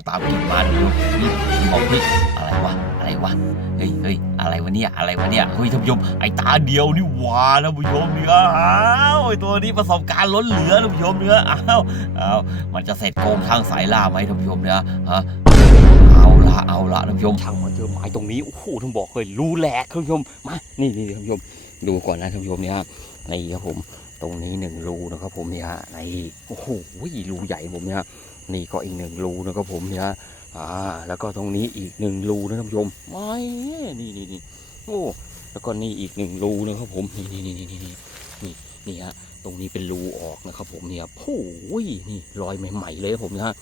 มาตามกินมาท่านผู้ชมอืมบอกเฮ้ยอะไรวะ อะไรวะ เฮ้ยเฮ้ยอะไรวะเนี่ย อะไรวะเนี่ย เฮ้ยท่านผู้ชม ไอ้ตาเดียวนี่หว่าท่านผู้ชมเนี่ยอ้าวไอ้ตัวนี้ประสบการณ์ล้นเหลือท่านผู้ชมเนี่ยอ้าวอ้าว มันจะเสร็จโกงทางสายล่าไหมท่านผู้ชมเนี่ยฮะเอาละเอาละท่านผู้ชมช่างมาเจอไม้ตรงนี้ โอ้โหท่านบอกเลยรู้แหลกท่านผู้ชม มา นี่นี่ท่านผู้ชม ดูก่อนนะท่านผู้ชมเนี่ยนี่ครับผม ตรงนี้หนึ่งรูนะครับผมเนี่ยในโอ้โหรูใหญ่ผมเนี่ย นี่ก็อีกหนึ่งรูนะครับผมเนี่ยอ่า แล้วก็ตรงนี้อีกหนึ่งรูนะท่านผู้ชมไม่นี่นี่นี่โอ้ แล้วก็นี่อีกหนึ่งรูนะครับผม นี่นี่นี่นี่นี่นี่นี่ฮะ ตรงนี้เป็นรูออกนะครับผมเนี่ยโอ้ยนี่รอยใหม่ๆเลยผมนะ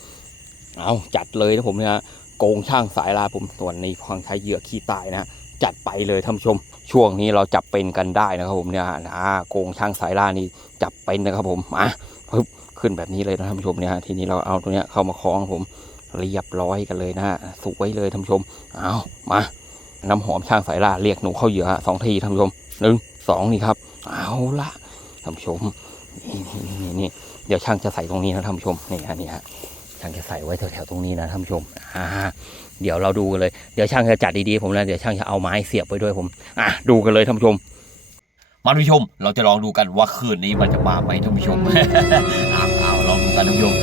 เอาจัดเลยนะผมเนี่ยโกงช่างสายลาผมส่วนนี้ควางใช้เหยื่อขี้ตายนะจัดไปเลยท่านผู้ชม ช่วงนี้เราจับเป็นกันได้นะครับผมเนี่ยอ่าโกงช่างสายล่านี่จับเป็นนะครับผมมาปึ๊บ ขึ้นแบบนี้เลยนะท่านผู้ชมเนี่ยทีนี้เราเอาตัวเนี้ยเข้ามาคล้องผมเรียบร้อยกันเลยนะฮะสวยเลยท่านผู้ชมเอามาน้ำหอมช่างสายล่าเรียกหนูเข้าเหยื่อะสองทีท่านผู้ชมหนึ่งสองนี่ครับ เอาละท่านผู้ชมนี่นี่นี่นี่เดี๋ยวช่างจะใส่ตรงนี้นะท่านผู้ชมนี่ฮะนี่ฮะช่างจะใส่ไว้แถวๆตรงนี้นะท่านผู้ชมอ่าเดี๋ยวเราดูกันเลยเดี๋ยวช่างจะจัดดีๆผมนะเดี๋ยวช่างจะเอาไม้เสียบไว้ด้วยผม อะดูกันเลยท่านผู้ชม มาท่านผู้ชม เราจะลองดูกันว่าคืนนี้มันจะมาไหมท่านผู้ชมเอาเอาลองดูกันท่านผู้ชม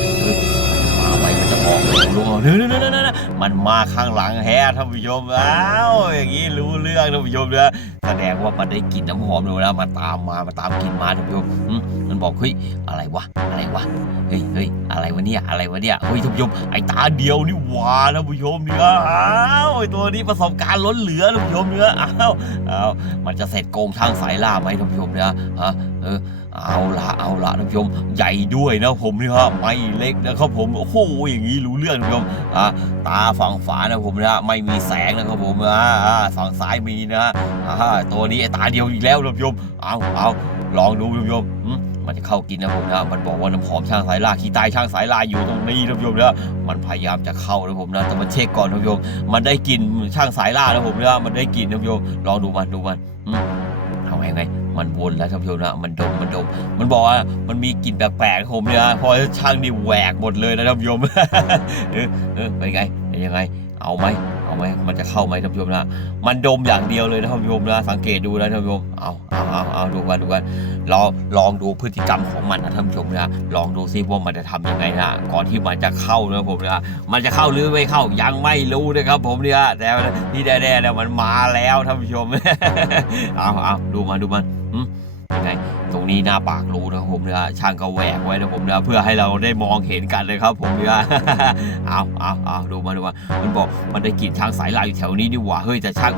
มาไหมมันจะออกเลยลุงเนื้อเนื้อเนื้อมันมาข้างหลังแฮะท่านผู้ชมอ้าวอย่างนี้ รู้เรื่องท่านผู้ชมนะแสดงว่ามันได้กลิ่นน้ำหอมเลยนะมันตามมามันตามกลิ่นมาท่านผู้ชมมันบอกเฮ้ยอะไรวะอะไรวะเฮ้ยเฮ้ยอะไรวะเนี่ยอะไรวะเนี่ยเฮ้ยท่านผู้ชมไอ้ตาเดียวนี่หว่าท่านผู้ชมเนี่ยอ้าวไอ้ตัวนี้ประสบการณ์ล้นเหลือท่านผู้ชมเนี่ยอ้าวอ้าวมันจะเสร็จโกงทางสายล่าไหมท่านผู้ชมเนี่ยฮะเออเอาละเอาละท่านผู้ชมใหญ่ด้วยนะผมนี่ฮะไม่เล็กนะครับผมโอ้โหอย่างนี้รู้เรื่องท่านผู้ชมอ่าตาฝั่งฝานะผมนะไม่มีแสงนะครับผมอ่าฝั่งซ้ายมีนะอ่าตัวนี้ไอ้ตาเดียวอีกแล้วท่านผู้ชมเอาเอาลองดูท่านผู้ชมอืมมันจะเข้ากินนะผมนะ มันบอกว่าน้ำหอมช่างสายลาขี้ใตายช่างสายลาอยู่ตรงนี้ท่านผู้ชมนะมันพยายามจะเข้านะผมนะ แต่มันเช็คก่อนท่านผู้ชมมันได้กลิ่นช่างสายลานะผมนะ มันได้กลิ่นท่านผู้ชมลองดูมันดูมันเอาไงไง มันวนแล้วท่านผู้ชมนะ มันดม มันดม มันบอกว่ามันมีกลิ่นแปลกๆนะผมเนี่ยพอช่างนี่แหวกหมดเลยนะท่านผู้ชมเออเออเป็นไงเป็นยังไง เอาไหมเอาไหมมันจะเข้าไหมท่านผู้ชมนะมันดมอย่างเดียวเลยนะท่านผู้ชมนะสังเกตดูนะท่านผู้ชมเอาเอาเอาเอาดูกันดูกันลองลองดูพฤติกรรมของมันนะท่านผู้ชมนะลองดูซิว่ามันจะทำยังไงนะก่อนที่มันจะเข้านะผมนะมันจะเข้าหรือไม่เข้ายังไม่รู้นะครับ ผมเนี่ยแต่ที่แน่ๆเนี่ยมันมาแล้วท่านผู้ชมเอาเอาดูมันดูมันหึยังไง ตรงนี้หน้าปากรูนะครับผมเนี่ยช่างก็แหวกไว้นะผมเนี่ยเพื่อให้เราได้มองเห็นกันเลยครับผมเนี่ยเอาเอาเอาดูมาดูมามันบอกมันได้กลิ่นช่างสายลายอยู่แถวนี้นี่หว่าเฮ้ยแต่ช่าง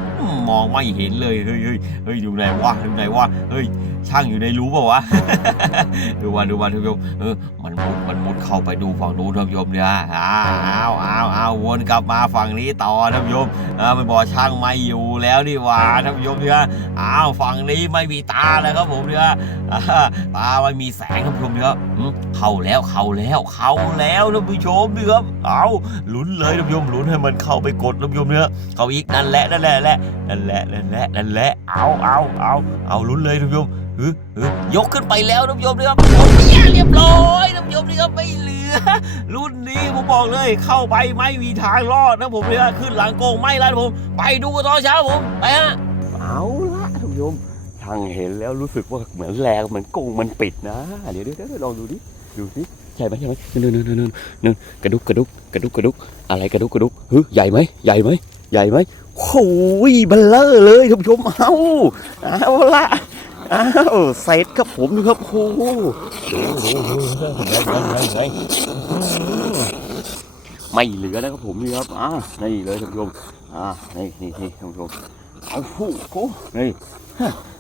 มองไม่เห็นเลยเฮ้ยเฮ้ยเฮ้ยอยู่ไหนวะอยู่ไหนวะเฮ้ยช่างอยู่ในรู้เปล่าวะดูวันดูวันทุกผู้ชมเออมันมุดมันมุดเข้าไปดูฝั่งนู้นท่านผู้ชมเนี่ยอ้าวอ้าวอ้าววนกลับมาฝั่งนี้ต่อท่านผู้ชมเออมันบอกช่างไม่อยู่แล้วนี่หว่าท่านผู้ชมเนี่ยอ้าวฝั่งนี้ไม่มีตาแล้วครับผมเนี่ยตาไม่มีแสงท่านผู้ชมเนี่ยอืมเข้าแล้วเข้าแล้วเข้าแล้วท่านผู้ชมนี่ครับเอาลุ้นเลยท่านผู้ชมลุ้นให้มันเข้าไปกดท่านผู้ชมเนี่ยเข้าอีกนั่นแหละนั่นแหละนั่นแหละนั่นแหละนั่นแหละเอาเอาเอาเอาลุ้นเลยท่านผู้ชมเออเออยกขึ้นไปแล้วท่านผู้ชมนะครับโอ้ยเรียบร้อยท่านผู้ชมนี่ครับไม่เหลือ รุ่นนี้ผมบอกเลยเข้าไปไม่มีทางรอดนะผมเลยขึ้นหลังโกงไม่แล้วผม ไปดูกันตอนเช้าผม ไปฮะ เอาละท่านผู้ชม ช่างเห็นแล้วรู้สึกว่าเหมือนแรงเหมือนโกงมันปิดนะเดี๋ยวเดี๋ยวเดี๋ยวลองดูดิดูสิใช่ไหมใช่ไหมนู่นนู่นนู่นนู่นนู่นกระดุกกระดุกกระดุกกระดุกอะไรกระดุกกระดุกเฮ้ยใหญ่ไหมใหญ่ไหมใหญ่ไหมโอ้ยเบลเลอร์เลยท่านผู้ชมเอาเอาละอ้าวเซตครับผมดูครับโอ้โหไม่เหลือนะครับผมนี่ครับอ่านี่เลยท่านผู้ชมอ่านี่นี่นี่ท่านผู้ชมเอาผู้ผู้นี่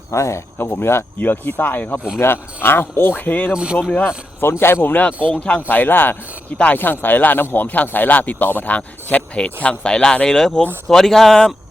แหม่ครับผมเนี่ยเหยื่อขี้ใต้ครับผมเนี่ยอ้าวโอเคท่านผู้ชมเนี่ยสนใจผมเนี่ยโกงช่างสายล่าขี้ใต้ช่างสายล่าน้ำหอมช่างสายล่าติดต่อมาทางแชทเพจช่างสายล่าได้เลยผม สวัสดีครับ